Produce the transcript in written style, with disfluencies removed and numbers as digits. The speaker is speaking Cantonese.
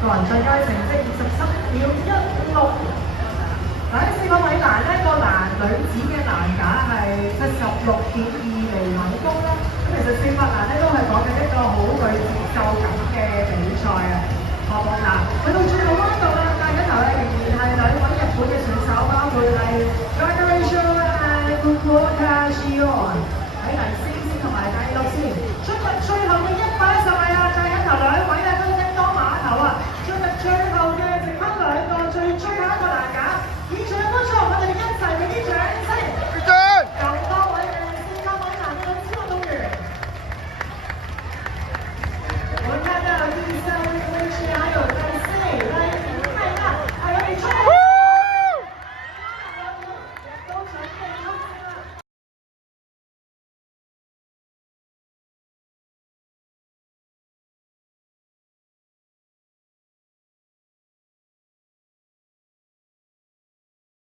個人賽嘅成績27.16。喺4個米欄呢個女子嘅欄架係76.20米高啦。咁其實400欄呢都係講緊一個好具節奏感嘅比賽啊。項目嗱，去到最後彎道啦，帶緊頭咧仍然係兩位日本嘅選手，包括係 Gagaration and Fukuoka Shion 喺第4線同埋第6線。進入最後嘅